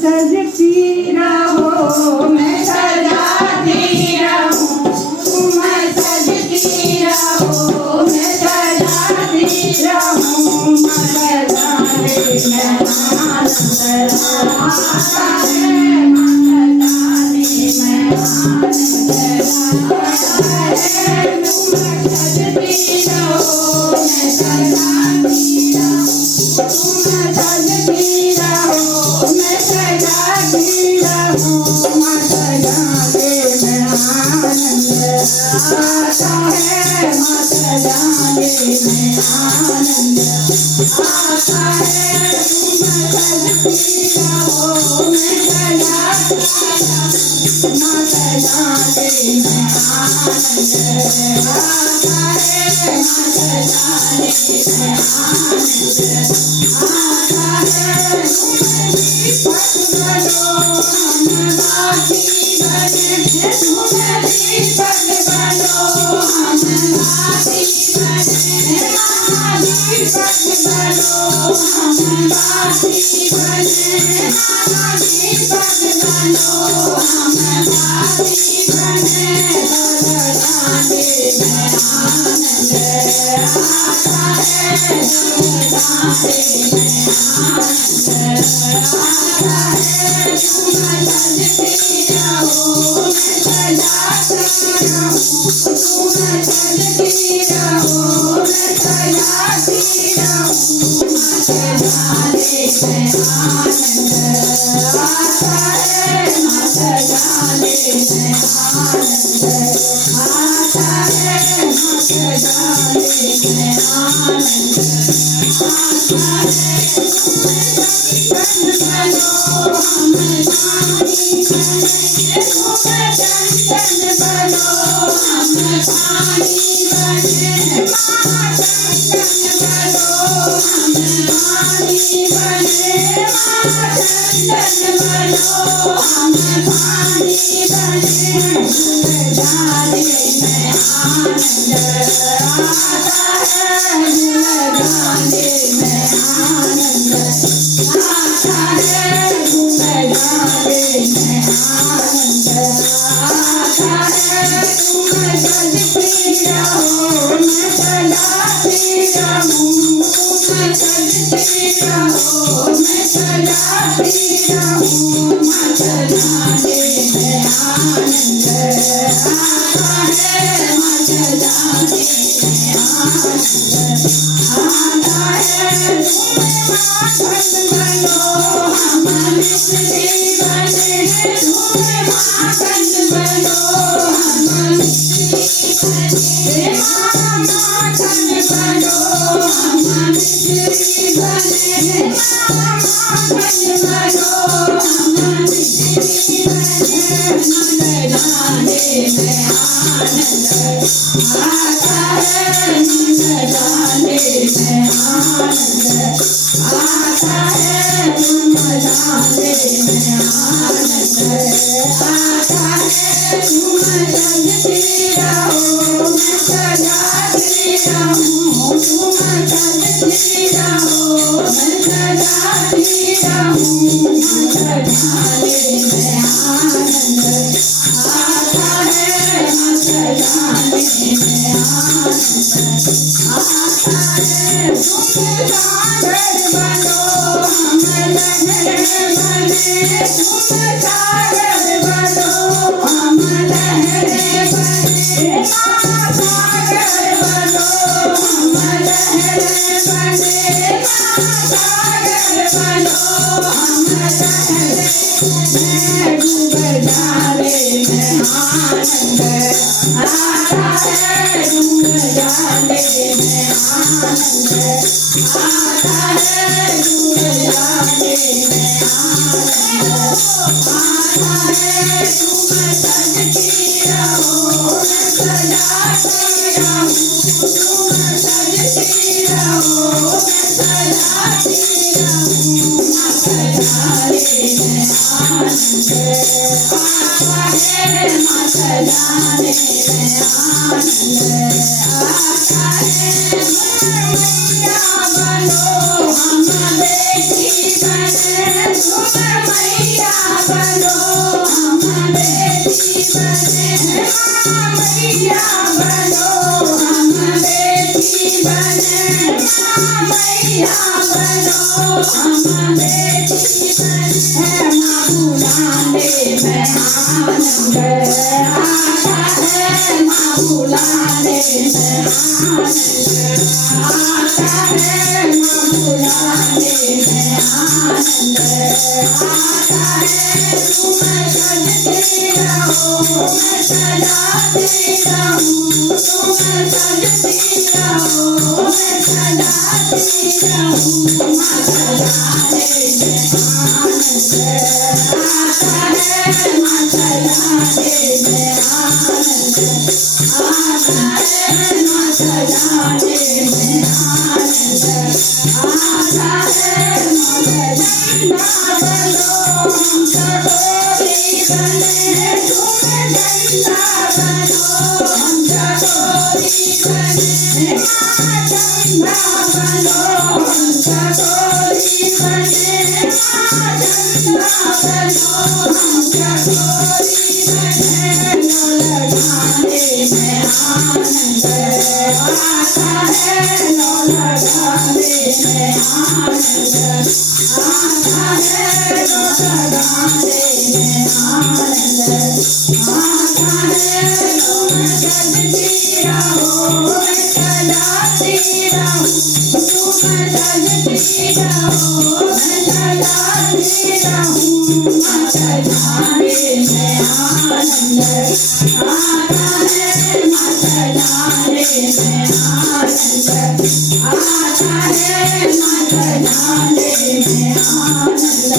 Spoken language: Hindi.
सजती रहो मैं सजाती रहूं मैं सजती रहो मैं सजाती रहूं मर जाने में आनंद आता है मर जाने में आनंद आता है तुम सजती रहो मैं सजाती रहूं तुम सजती रहो मैं सजाती रहूं मर जाने में आनंद आता है मर जाने में आनंद आता है तुम सजती रहो मैं सजाती रहूं मर जाने में आनंद आता है मर जाने में आनंद आता है तुम दीपक बनो हम बाती बने तुम दीपक बनो हम बाती बने दीपक बनो हम बाती बने दीपक बनो हम बाती बने बरसाने में आनंद आता है बरसाने में आनंद आता है तुम सजती रहो मैं सजाती रहूं तुम सजती रहो मैं सजाती रहूं मर जाने में आनंद आता है मर जाने में आनंद आता है मर जाने में आनंद आता है तुम बनो हम पानी बने तुम चंदन बनो हम पानी बने चंदन बनो हम पानी बने चंदन बनो हम पानी बने झूल जाने में आनंद आता है झूल जाने में आनंद आता है झूल जाने में आनंद आता है तुम सजती रहो मैं सजाती रहूं तुम सजती रहो मैं सजाती रहूं मर जाने में आनंद आता है मर जाने में आनंद आता है तुम माखन बनो हम मिश्री बने तुम माखन बनो हम मिश्री बने माखन बनो हम मिश्री बने माखन बनो हम मिश्री बने मर जाने में आनंद आता है मर जाने में आनंद आता है मर जाने में आनंद आता है तुम सजती रहो मैं सजाती रहूं तुम सजती रहो मैं सजाती रहूं मर जाने में आनंद आता है मर जाने में आनंद आता है तुम सागर बनो हम लहर बने तुम सागर बनो हम लहर बने सागर बनो हम लहर बने सागर बनो हम लहर बने डूब जाने में आनंद आता है डूब जाने में आनंद आता है डूब जाने में आनंद आता है तुम सजती रहो मैं सजाती रहूं तुम सजती रहो मैं सजाती रहूं मर जाने में आनंद आता है मर जाने में आनंद आता है मैया बनो हम बेटी बने तुम मैया बनो हम बेटी बने माँ मैया बनो हम बेटी बने माँ मैया बनो हम बेटी बने माँ बुलाने में आनंद आता है माँ बुलाने में आनंद आता है माँ बुलाने में आनंद आता है तुम सजती रहो मैं सजाती रहूं तुम सजती रहो मैं सजाती रहूं माँ सजाने में आनंद आता है माँ सजाने में आनंद आता है माँ सजाने में आनंद आता है माँ झंडा बनो हम चकोरी बने तुम झंडा बनो हम चकोरी बने माँ झंडा बनो हम चकोरी बने माँ झंडा बनो हम चकोरी बने लगाने में आनंद आता है लगाने में आनंद आता है लगाने में आनंद आता है तुम सजती रहो मैं सजाती रहूं तुम सजती रहो मैं सजाती रहूं माँ सजाने में आनंद आता है माँ सजाने में आनंद आता है माँ सजाने में आनंद